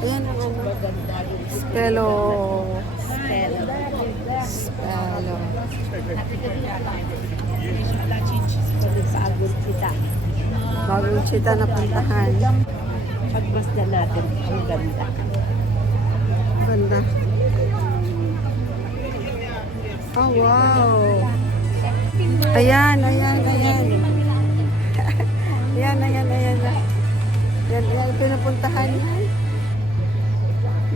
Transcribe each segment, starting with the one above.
Ayan ang ano. Maganda rin. Spelo. Stella. Spelo. Sa agos kita. Bagong chita na puntahan. Pagmasdan natin, ang ganda. Ganda. Oh, wow. Ayan, ayan, ayan. Ayan, ayan, ayan. Yan, yan, pinupuntahan yan.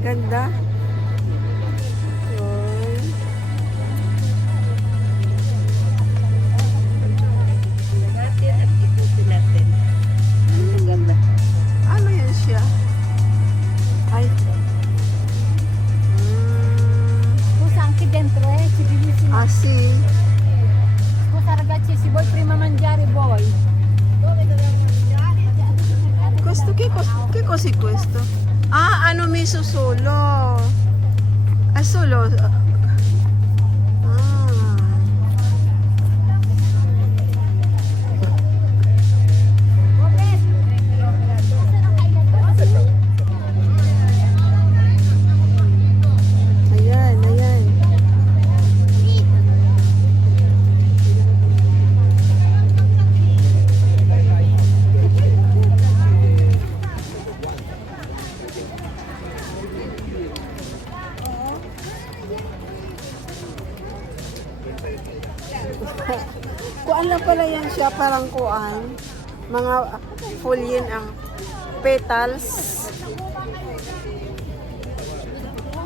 Ganda. Yun. Natin at ikutin natin. Ang ganda. Ano yan siya? Ay. Scusa, anche dentro c'è bellissimo. Ah, sì. Scusa ragazzi, se vuoi prima mangiare vuoi. Dove dobbiamo mangiare? Che cos'è questo? Ah, hanno messo solo. È solo. Ah. Ayan, ayan. Kuan lang pala yan siya, parang kuan. Mga foliin ang petals.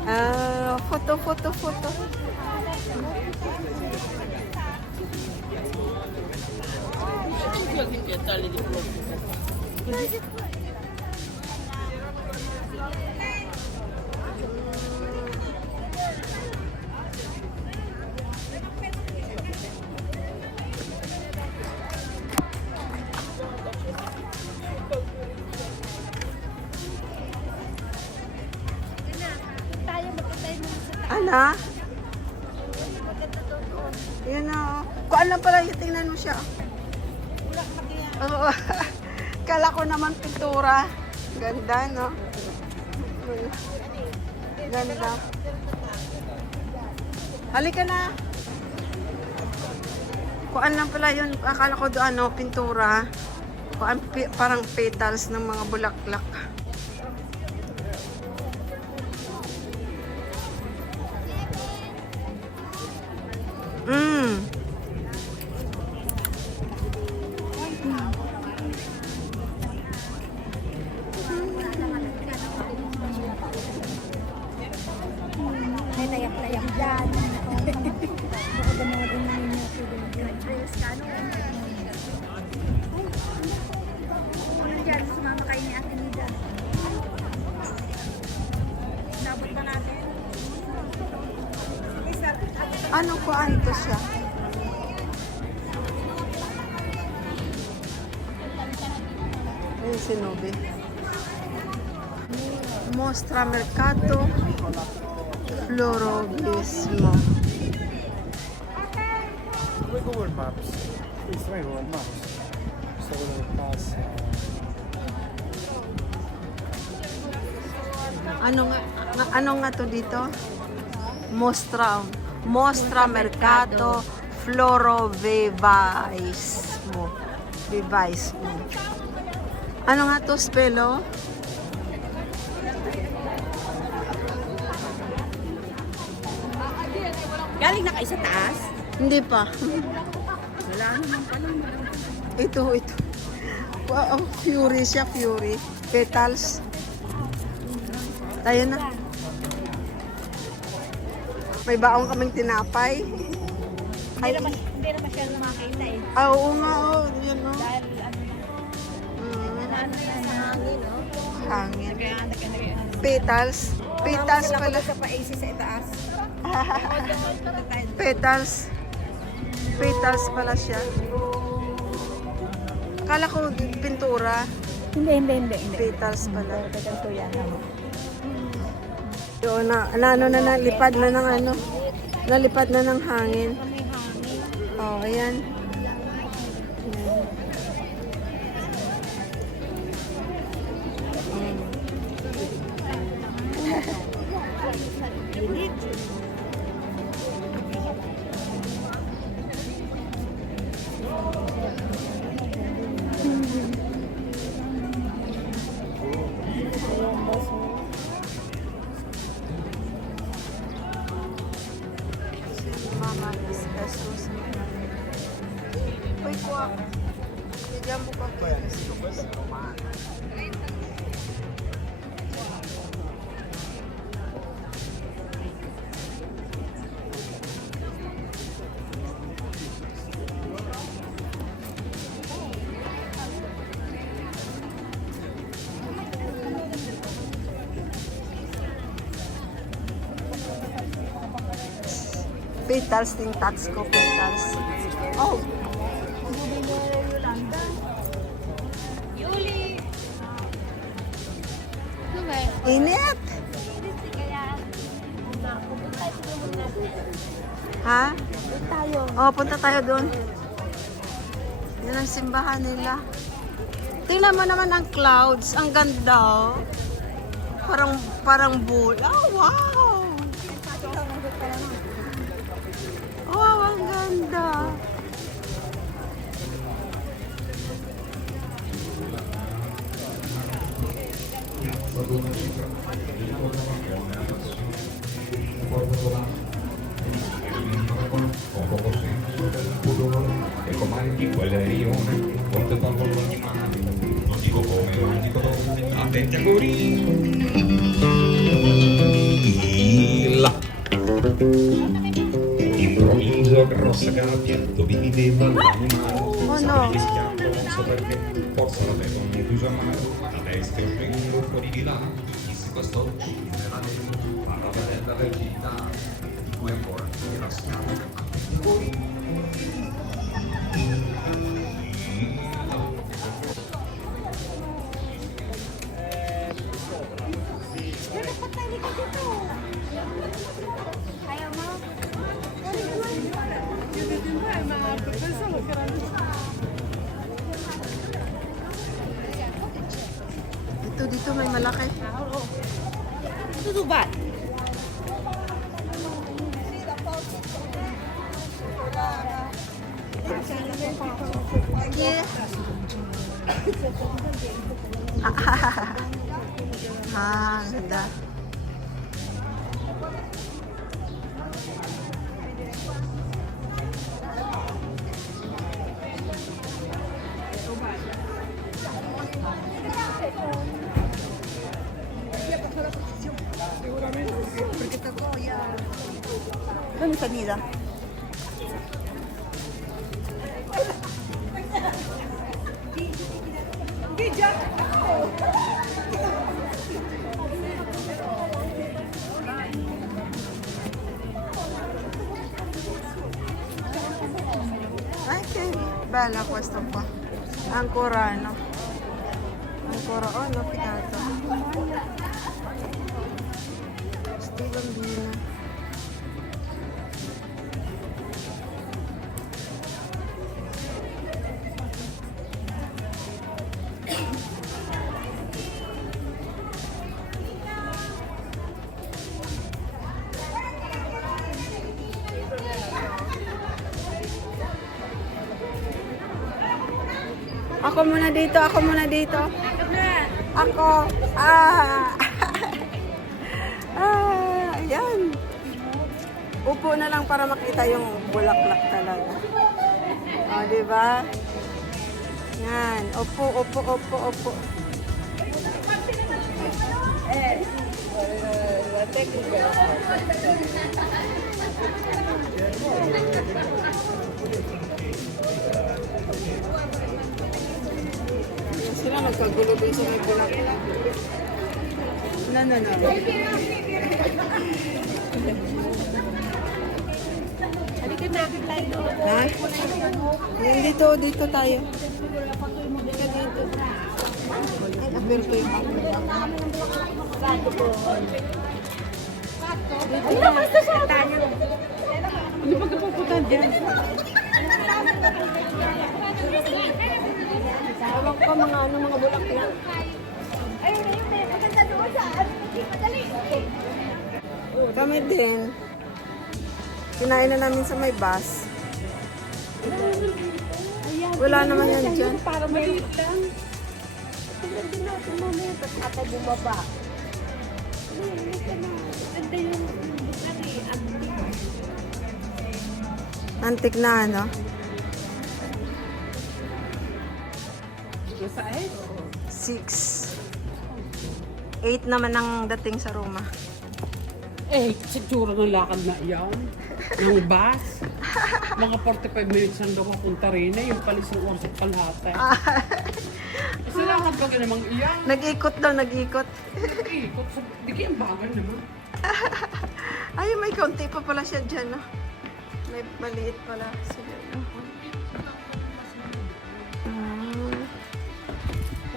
Ah, foto, foto, foto. Ana? Yan na. Oh. Kuan lang pala yung tingnan mo siya. Oo. Kala ko naman pintura. Ganda, no? Ganda. Halika na. Kuan lang pala yun. Akala ko doon, no? Pintura. Kuan, parang petals ng mga bulaklak. Mm. May layak-layak dyan. Baka damagin na ninyo ako dyan. Dress ka, no? Ano dyan? Sumama kayo ni Ate Nida. Nabot na natin. Ano kuan to siya? Ayun si Nobe. Mostra Mercato Florovismo. We go Google Maps. Please try Google Maps. So we'll pass. Ano nga to dito? Mostra Mercato Florovivaismo. Vivaismo. Ano nga to, spelo? Galing na kayo sa taas? Hindi pa. Wala naman pala. Ito. Wow, fury siya, fury. Petals. Tayo na. May baong kaming tinapay. Ay, Hindi naman siya makita eh. oo nga, oh. Yan, oh. Dahil ano yan sa hangin, no? Hangin. Kaya Petals. Petals pala. sa pa-AC sa itaas. Petals. Petals pala siya. Akala ko pintura. Hindi. Petals pala. Ganito yan. Yun na, nalipad na ng ano. Nalipad na ng hangin. Oh, ayan. Ayan. Init. Si Mama is Jesus. Uy, kuha. Bigyan mo ka kaya. Petals ting tax ko, petals. Oh, Yuli! init! Ha? Tayo. Oh, punta tayo doon. Yan ang simbahan nila. Tingnan mo naman ang clouds. Ang ganda. Oh. Parang bull. Oh, wow! Wow, ang ganda. E comandi di quell'aerione, quando tolgono ogni mano, non dico come, non dico dove, attenti a gorilla. In provincia grossa gabbia, dove viveva l'animale, no. rischiando, non so perché, forse la vedo un chiuso amaro, a destra un gruppo di là, chissà questo nella neve, alla vedetta del città, poi ancora, e la schiava. Ayaw mo? Dito may malaki. Tutubat. Yeah. Ah, ganda. Ano sa nila? Ay, che bella questo qua. Ancora no. Ancora, oh, l'ho fidato. Sti bambini. Ako muna dito, ako muna dito. Ako. Ah. Ah, ayan. Upo na lang para makita yung bulaklak talaga. O, di ba? Yan. Upo, upo, upo, upo. Sila magkagulo din sa may bulaklak. No, no, no. Halika na tayo. Ha? Yan, dito tayo. Halika dito. Ay, apir ko yung ako. Ano na, basta siya tayo. Ano ba kapupuntan dyan? Tawag ko mga bulaklak. Ayun na yun, may maganda doon sa ano, madali. Kami din. Kinain na namin sa may bus. Wala naman yan dyan. Para maliit lang. Tingnan din natin mamaya. Tapos ata bumaba. Ganda yung Antik na ano. Sa eh? 6. 8 naman ang dating sa Roma. Eh, sa tsura ng lakad na iyan. Ng bus. Mga 45 minutes ang daw papunta rin eh. Yung palis ng oras at kalahata. Kasi lakad ba ka namang iyan? Nag-ikot daw, nag-ikot. Ikot sa... Di kaya ang bagal naman. Ay, may kaunti pa pala siya dyan, no? May maliit pala siya, no?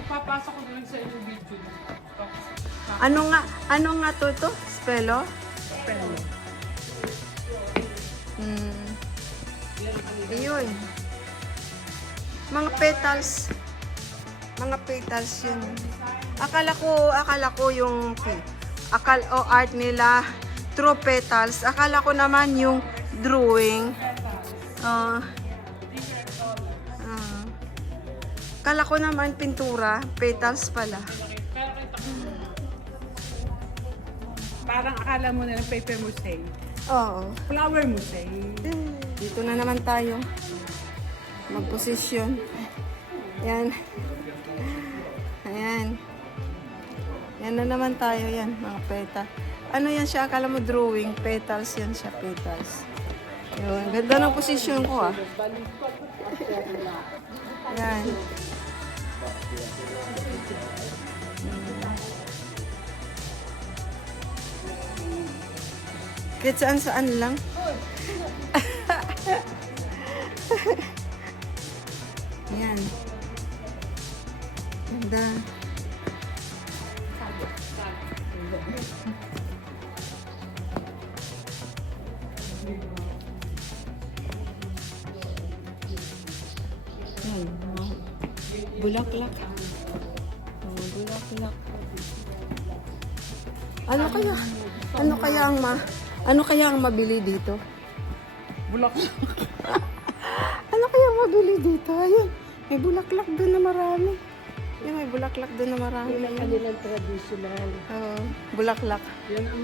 Papapasok ko na lang sa inyong video. Ano nga to? Spelo? Pero, Ayun. Mga petals. Mga petals yun. Akala ko yung art nila true petals. Akala ko naman yung drawing. Akala ko naman pintura, petals pala. parang akala mo na lang paper mosaic. Oo. Flower mosaic. Dito na naman tayo. Magposisyon. Yan. Ayan. Yan na naman tayo yan, mga petal. Ano yan siya? Akala mo drawing. Petals yan siya, petals. Yun. Ganda ng posisyon ko ah. Yan. Kahit saan lang. Yan. Ganda. Yan. Bulaklak. Oh, bulaklak. Ano kaya ang mabili dito? Bulaklak. Ano kaya ang mabili dito? Ayun, may bulaklak doon na marami. Yan, may bulaklak doon na marami. Yun ang kanilang traditional. Oo, bulaklak. Yan ang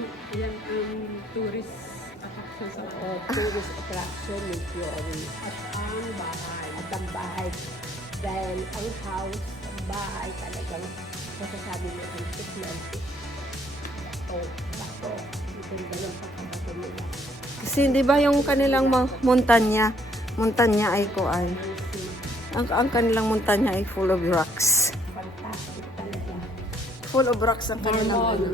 tourist attraction sa Tourist attraction ng Fiore. at ang bahay. At ang bahay. Dahil ang house, ang bahay talagang masasabi mo antik na antik. Bato. Itong ganun pagkabato nila. Kasi di ba yung kanilang montanya ay kuan. Ang kanilang montanya ay full of rocks. Fantastic talaga. Full of rocks ang kanilang ano.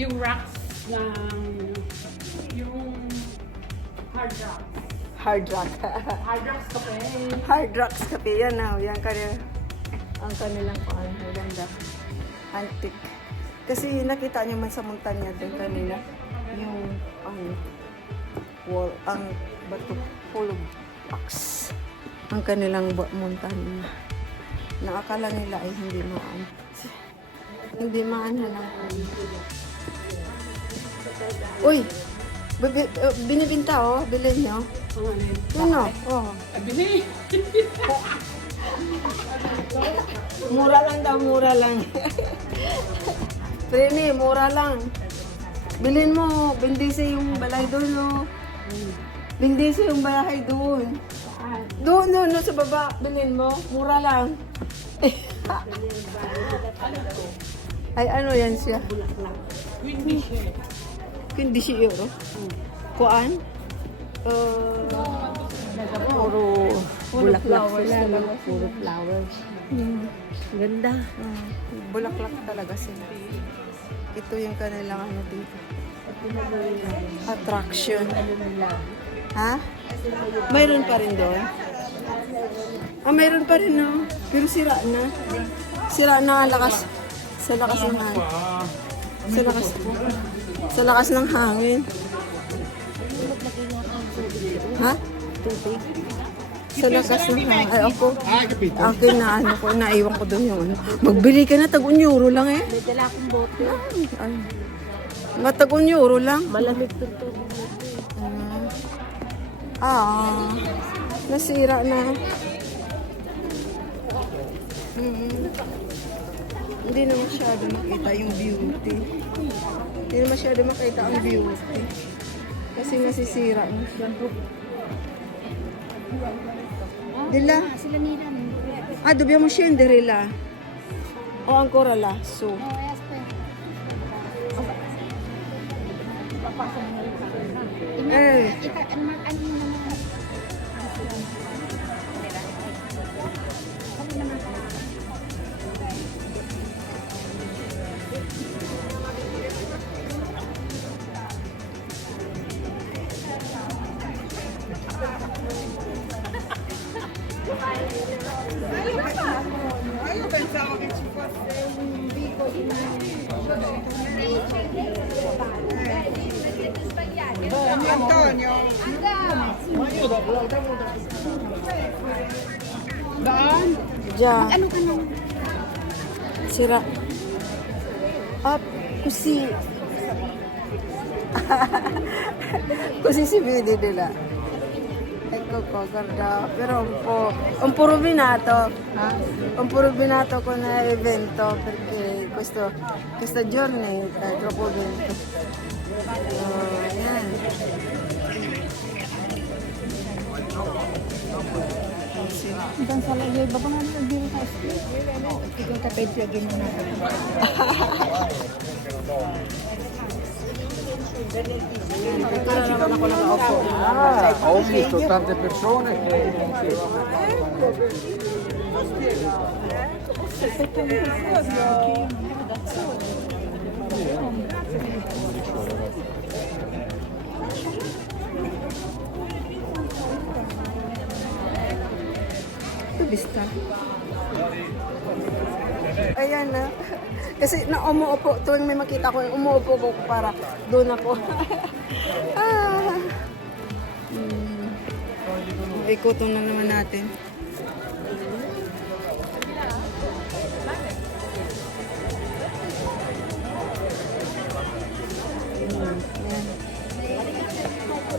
Yung rocks ng yung hard rock. Hard rock. Hard rocks kape. Hard rocks kape yan na. Yan ang kanilang kuan. Maganda. Antique. Kasi nakita niyo man sa montanya din kanina yung wall, ang bato full of rocks. Ang kanilang montanya. Nakakala nila ay hindi maanhalang. Uy! Binibinta oh, bilhin nyo. Ano? Oh. Bili! Mura lang daw, mura lang. Prene, mura lang. Bilhin mo, bindisi yung balay doon, no? Bindisi yung balay doon. Doon, sa baba, bilhin mo, mura lang. Ay, ano yan siya? Windy siya. Hindi siya euro. Kuan? Puro bulaklak sila. Puro flowers. Ganda. Bulaklak talaga sila. Ito yung kanilang ano dito. Attraction. Ha? Mayroon pa rin doon? Mayroon pa rin no. Pero sira na. Sira na ang lakas. Sa lakas ng hangin. Sa lakas ng hangin. Ha? Tubig. Sa lakas ng hangin. Ay, ako. Akin na ano ko. Naiwan ko doon yung ano. Magbili ka na. Tag-1 euro lang eh. May dala akong bote. Ay. Matagong euro lang. Malamig to to. Nasira na. Hindi na masyado makita yung beauty. Hindi na masyado makita ang beauty. Kasi nasisira na siya. Dila. Sila nila. Dobbiamo scendere là. O ancora lassù. Eh. Daan. Già. Ano ka nang? Sira. Così. Così si vede di là. Ecco qua, guarda, però un po' rovinato, un po' rovinato con l'evento perché questo giorno è troppo vento. Yan. Dan sa lagay, baba nga nila dito sa street. Ikaw kapit siya ginawa na. Ho visto tante persone che non si Bista. Ayan na. Kasi umuupo, tuwing may makita ko, umuupo ko para doon ako. Ikutin na naman natin. Ayan.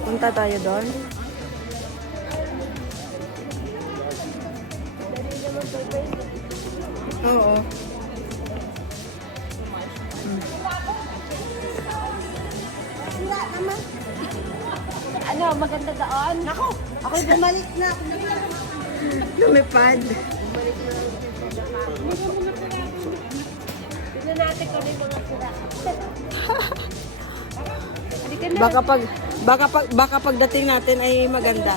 Punta tayo doon. Oo. Ano, maganda doon? Nako, ako'y bumalik na. Lumipad. Tignan natin kung may mga sira. Baka pagdating natin ay maganda.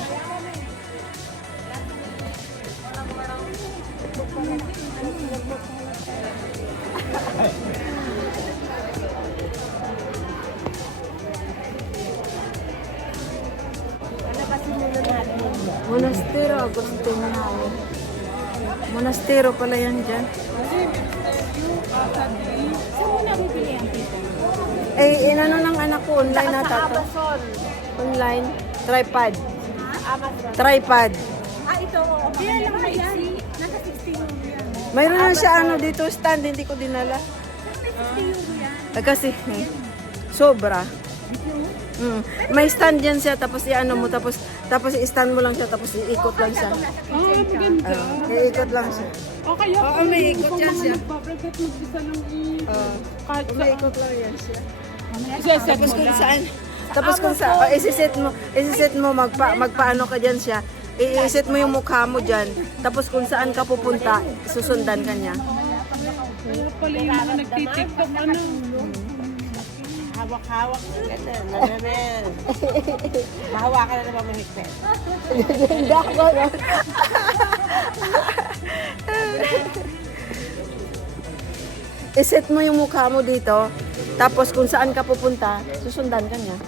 Monastero, Agustino namin. Monastero pala yan dyan. Saan mo nabibili ang pita? Inano ng anak ko, online nata to. Online. Tripod. Tripod. Ito. Kaya lang na yan. Nasa 60 euro yan. Mayroon na siya ano dito, stand, hindi ko dinala. Nasa 60 euro yan. Kasi, sobra. May stand yan siya, tapos i-ano mo, tapos i-stand mo lang siya, tapos iikot lang siya. Maganda. Iikot lang siya. O kaya, Oo, may ikot yan siya. Nagpapagat mag-isa lang kahit sa... Umiikot lang yan siya. Iseset Tapos mo kung lang. saan, tapos kung saan, isiset mo, magpaano ka dyan siya, i-set mo yung mukha mo dyan, tapos kung saan ka pupunta, susundan ka niya. Kaya pala yung mga nagtitiktok, ano? Hawak-hawak na gano'n. Nananel. Mahawakan na naman mahigpit. Ganda ko, no? Iset mo yung mukha mo dito, tapos kung saan ka pupunta, susundan ka niya.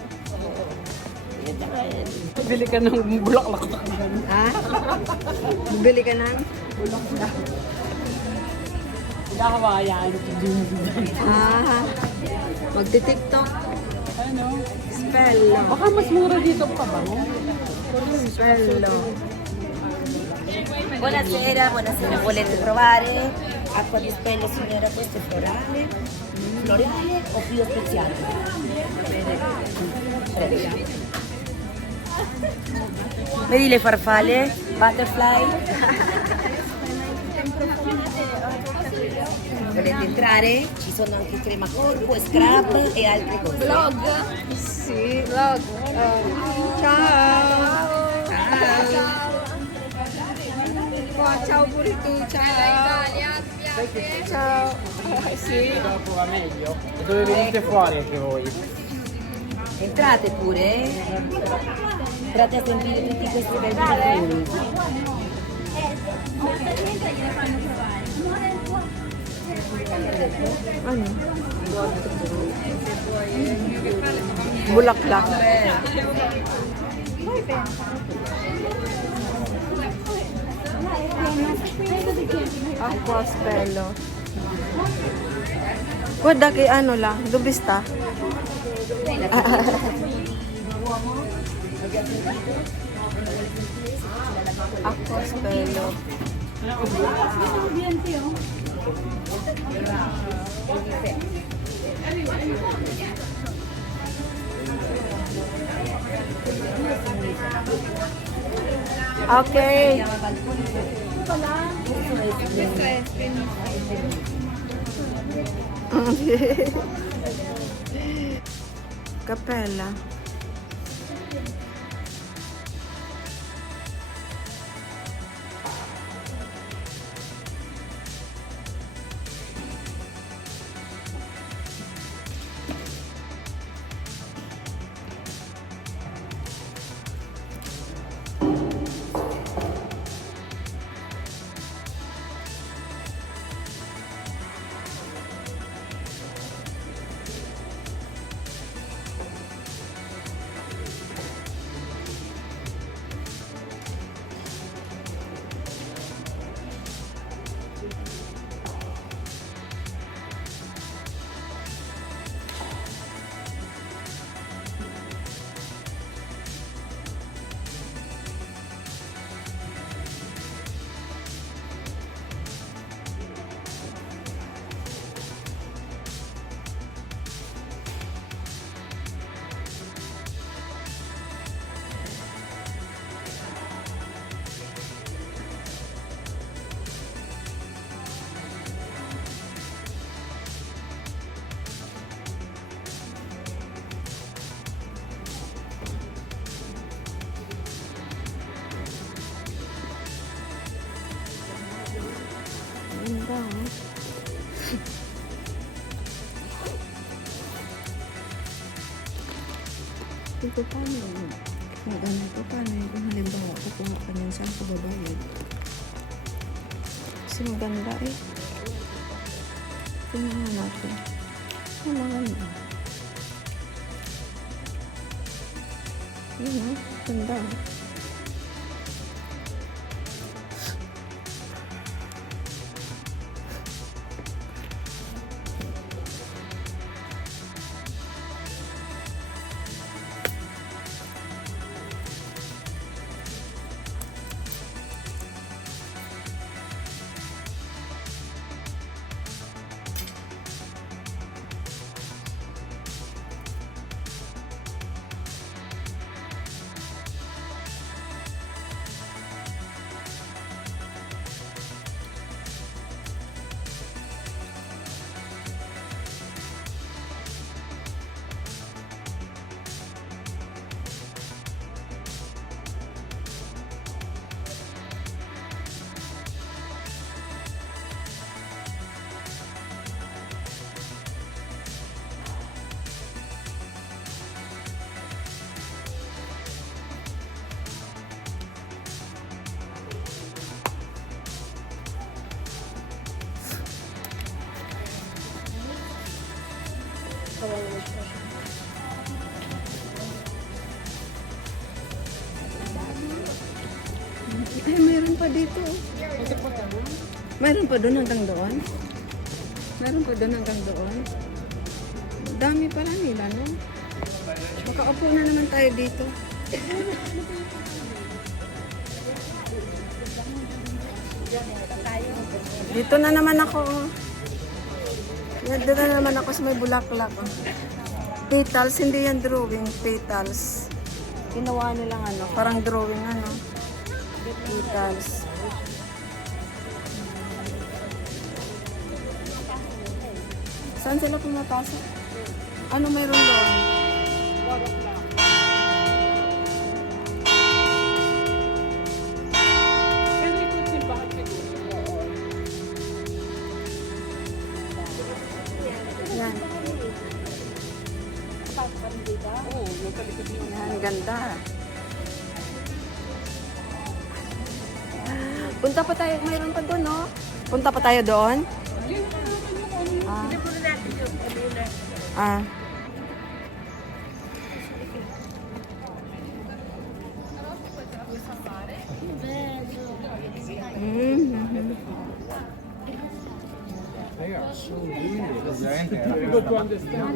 Bili ka ng bulaklak. Ha? Bibili ka ng? Kahawayan. Magti-tiktok. Ano? Spello. Baka mas mura dito pa ba? Spello. Buonasera, volete provare? Acqua di spello signora, questo è florale. Floreale o più speziale? Prego. Vedi le farfalle? Butterfly? Volete entrare? Ci sono anche crema corpo, scrub e altre cose. Sì, vlog. Ciao. Ciao burrito, ciao. Ciao. Sì. Dopo va meglio. E dove venite fuori anche voi? Entrate pure. Entrate a sentire tutti questi bei profumi. Ano? Bulaklak. Acqua spello. Guarda che ano là, dove sta? Acqua spello. Okay. Cappella. Ganda, oh. Ito paano? Maganda ito paano yung kung halimbawa kukuha ka niyan saan ko babayad? Kasi maganda eh. Tingnan nga natin. Ang maganda. Yun oh, ganda oh. Ay, mayroon pa dito. Mayroon pa doon hanggang doon. Mayroon pa doon hanggang doon. Dami pala nila, no? Makaupo na naman tayo dito. Dito na naman ako. Dito na naman ako sa may bulaklak. Petals, hindi yan drawing. Petals. Ginawa nilang ano, parang drawing ano. Petals. Saan sila pumapasok? Ano mayroon doon? Pwede ko simbahan siguro. Yan. Oo, yung talikod niyo. Yan, ganda. Punta pa tayo, mayroon pa doon, no? Punta pa tayo doon? Ah. Ah. Mm-hmm. They are so beautiful. Good to understand.